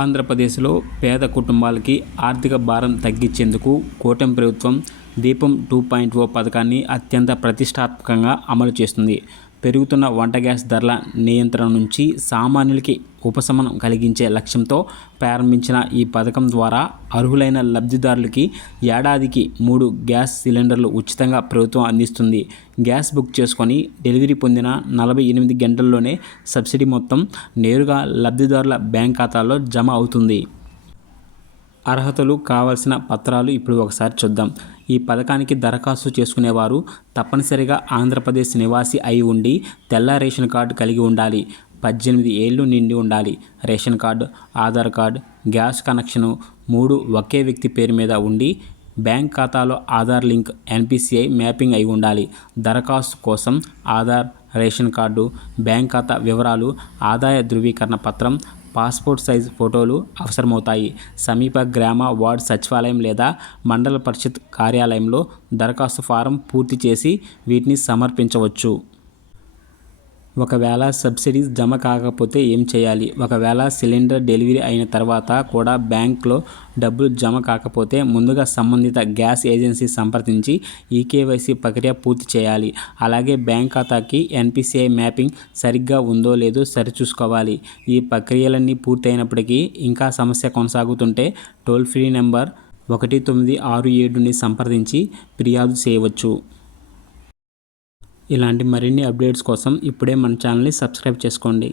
ఆంధ్రప్రదేశ్లో పేద కుటుంబాలకి ఆర్థిక భారం తగ్గించేందుకు కూటమి ప్రభుత్వం దీపం 2.0 పథకాన్ని అత్యంత ప్రతిష్టాత్మకంగా అమలు చేస్తుంది. పెరుగుతున్న వంట గ్యాస్ ధరల నియంత్రణ నుంచి సామాన్యులకి ఉపశమనం కలిగించే లక్ష్యంతో ప్రారంభించిన ఈ పథకం ద్వారా అర్హులైన లబ్ధిదారులకి ఏడాదికి 3 గ్యాస్ సిలిండర్లు ఉచితంగా ప్రభుత్వం అందిస్తుంది. గ్యాస్ బుక్ చేసుకొని డెలివరీ పొందిన 48 గంటల్లోనే సబ్సిడీ మొత్తం నేరుగా లబ్ధిదారుల బ్యాంక్ ఖాతాల్లో జమ అవుతుంది. అర్హతలు కావాల్సిన పత్రాలు ఇప్పుడు ఒకసారి చూద్దాం. ఈ పథకానికి దరఖాస్తు చేసుకునేవారు తప్పనిసరిగా ఆంధ్రప్రదేశ్ నివాసి అయి ఉండి తెల్ల రేషన్ కార్డు కలిగి ఉండాలి. 18 ఏళ్ళు నిండి ఉండాలి. Ration card, Aadhaar card, gas connection 3 ఒకే వ్యక్తి పేరు మీద ఉండి బ్యాంక్ ఖాతాలో ఆధార్ లింక్ NPCI మ్యాపింగ్ అయి ఉండాలి. దరఖాస్తు కోసం ఆధార్, రేషన్ కార్డు, బ్యాంక్ ఖాతా వివరాలు, ఆదాయ ధృవీకరణ పత్రం, పాస్పోర్ట్ సైజ్ ఫోటోలు అవసరమవుతాయి. సమీప గ్రామ వార్డు సచివాలయం లేదా మండల పరిషత్ కార్యాలయంలో దరఖాస్తు ఫారం పూర్తి చేసి వీటిని సమర్పించవచ్చు. ఒకవేళ సబ్సిడీ జమ కాకపోతే ఏం చేయాలి? ఒకవేళ సిలిండర్ డెలివరీ అయిన తర్వాత కూడా బ్యాంక్లో డబ్బులు జమ కాకపోతే ముందుగా సంబంధిత గ్యాస్ ఏజెన్సీ సంప్రదించి ఈకేవైసీ ప్రక్రియ పూర్తి చేయాలి. అలాగే బ్యాంక్ ఖాతాకి NPCI మ్యాపింగ్ సరిగ్గా ఉందో లేదో సరిచూసుకోవాలి. ఈ ప్రక్రియలన్నీ పూర్తయినప్పటికీ ఇంకా సమస్య కొనసాగుతుంటే టోల్ ఫ్రీ నెంబర్ 1967ని సంప్రదించి ఫిర్యాదు చేయవచ్చు. ఇలాంటి మరిన్ని అప్డేట్స్ కోసం ఇప్పుడే మన ఛానల్ని సబ్స్క్రైబ్ చేసుకోండి.